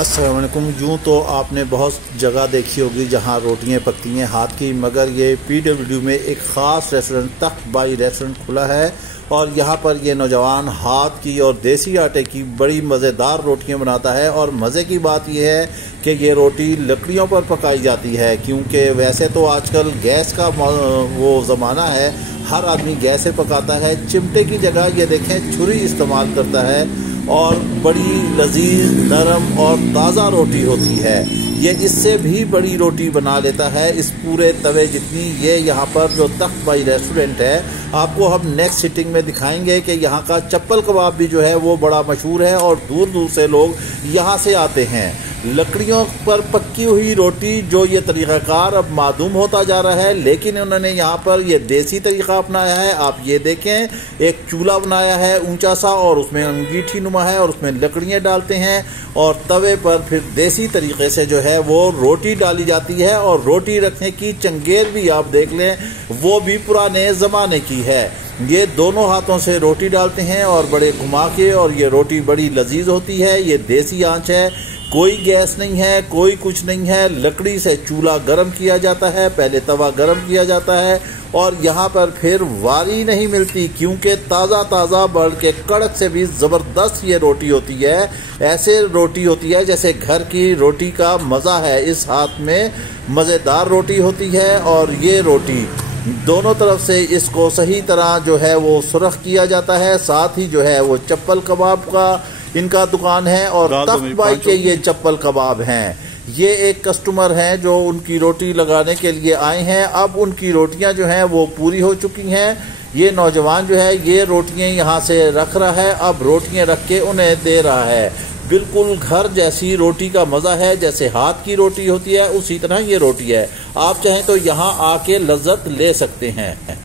अस्सलाम वालेकुम। यूँ तो आपने बहुत जगह देखी होगी जहाँ रोटियाँ पकती हैं हाथ की, मगर ये PWD में एक ख़ास रेस्टोरेंट तख्त बाई रेस्टोरेंट खुला है और यहाँ पर ये नौजवान हाथ की और देसी आटे की बड़ी मज़ेदार रोटियाँ बनाता है। और मज़े की बात यह है कि ये रोटी लकड़ियों पर पकाई जाती है, क्योंकि वैसे तो आजकल गैस का वो ज़माना है, हर आदमी गैस से पकाता है। चिमटे की जगह ये देखें छुरी इस्तेमाल करता है और बड़ी लजीज, नरम और ताज़ा रोटी होती है। ये इससे भी बड़ी रोटी बना लेता है, इस पूरे तवे जितनी। ये यहाँ पर जो तख्त बाई रेस्टोरेंट है, आपको हम नेक्स्ट सिटिंग में दिखाएंगे कि यहाँ का चप्पल कबाब भी जो है वो बड़ा मशहूर है और दूर दूर से लोग यहाँ से आते हैं। लकड़ियों पर पक्की हुई रोटी जो ये तरीक़ाकार अब मादूम होता जा रहा है, लेकिन उन्होंने यहाँ पर ये देसी तरीक़ा अपनाया है। आप ये देखें, एक चूल्हा बनाया है ऊंचा सा और उसमें अंगीठी नुमा है और उसमें लकड़ियाँ डालते हैं और तवे पर फिर देसी तरीके से जो है वो रोटी डाली जाती है। और रोटी रखने की चंगेर भी आप देख लें, वो भी पुराने ज़माने की है। ये दोनों हाथों से रोटी डालते हैं और बड़े घुमा के, और ये रोटी बड़ी लजीज होती है। ये देसी आंच है, कोई गैस नहीं है, कोई कुछ नहीं है। लकड़ी से चूल्हा गर्म किया जाता है, पहले तवा गर्म किया जाता है और यहाँ पर फिर वारी नहीं मिलती, क्योंकि ताज़ा ताज़ा बल्कि कड़क से भी ज़बरदस्त ये रोटी होती है। ऐसे रोटी होती है जैसे घर की रोटी का मज़ा है। इस हाथ में मज़ेदार रोटी होती है और ये रोटी दोनों तरफ से इसको सही तरह जो है वो सुरख किया जाता है। साथ ही जो है वो चप्पल कबाब का इनका दुकान है और तख्त बाई के ये चप्पल कबाब हैं। ये एक कस्टमर हैं जो उनकी रोटी लगाने के लिए आए हैं। अब उनकी रोटियां जो हैं वो पूरी हो चुकी हैं। ये नौजवान जो है ये रोटियां यहाँ से रख रहा है, अब रोटियां रख के उन्हें दे रहा है। बिल्कुल घर जैसी रोटी का मज़ा है, जैसे हाथ की रोटी होती है उसी तरह ये रोटी है। आप चाहें तो यहाँ आके लज्जत ले सकते हैं।